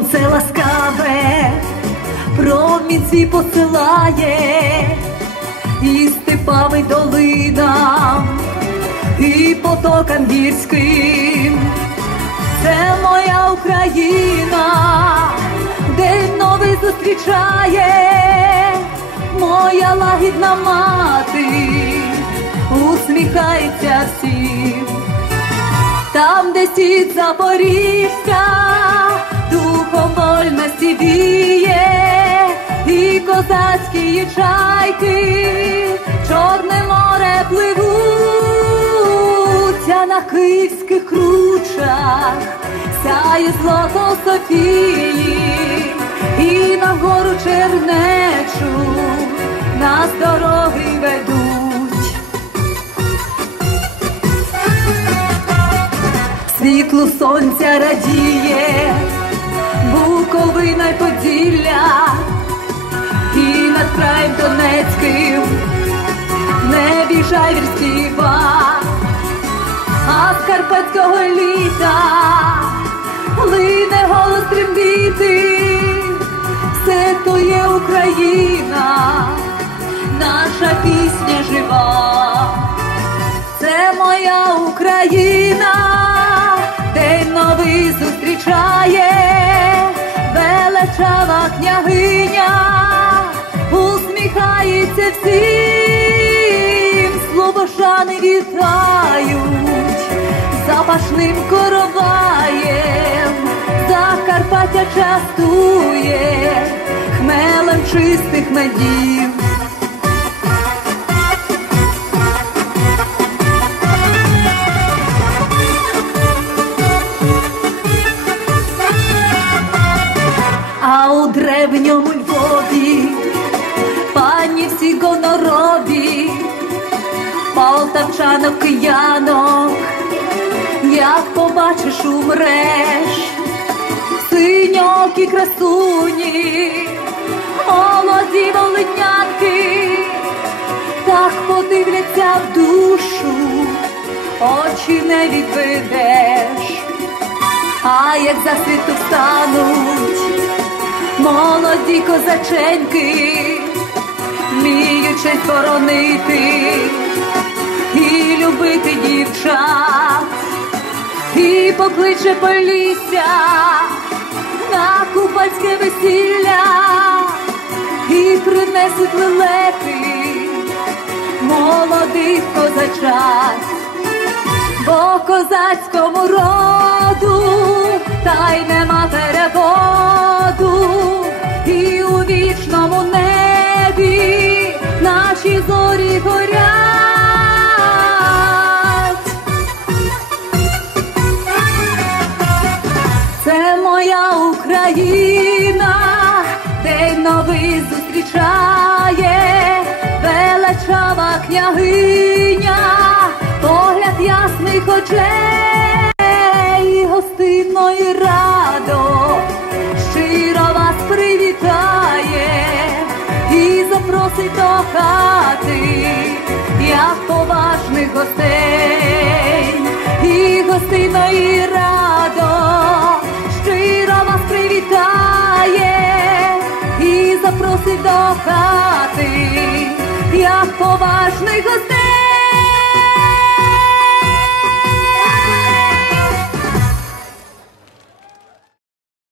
сонце ласкаве, промінці посилає, і степами долинам, і потокам гірським. Це моя Україна, день новий зустрічає, моя лагідна мати, усміхається всім. Там, де сід духом вольності віє, і козацькі чайки, Чорне море пливуть, а на київських кручах сяє злото Софії, і на гору Чернечу нас дороги ведуть. Світлу сонця радіє, Буковина Поділля, і над краєм Донецьким в небі жайвір а з карпатського літа лине голос трембіти, все то є Україна, наша пісня жива. Це моя Україна, княгиня, усміхається всім, слобожани вітають, запашним короваєм, Закарпаття частує, хмелем чистих медів. Гонорові, полтавчанок киянок, як побачиш умреш, синьокі красуні, молоді волинянки, так подивляться в душу, очі не відведеш. А як за світу встануть молоді козаченьки, вміють честь боронити і любити дівчат, і покличе полісся на купальське весілля, і принесуть лелеки молодих козачат. Бо козацькому роду та й нема переводу, і у вічному небі Україна, день новий зустрічає, величава княгиня, погляд ясних очей, гостинно і радо, щиро вас привітає і запросить до хати, як поважних гостей, і гостинно і до хати, як поважний гостей.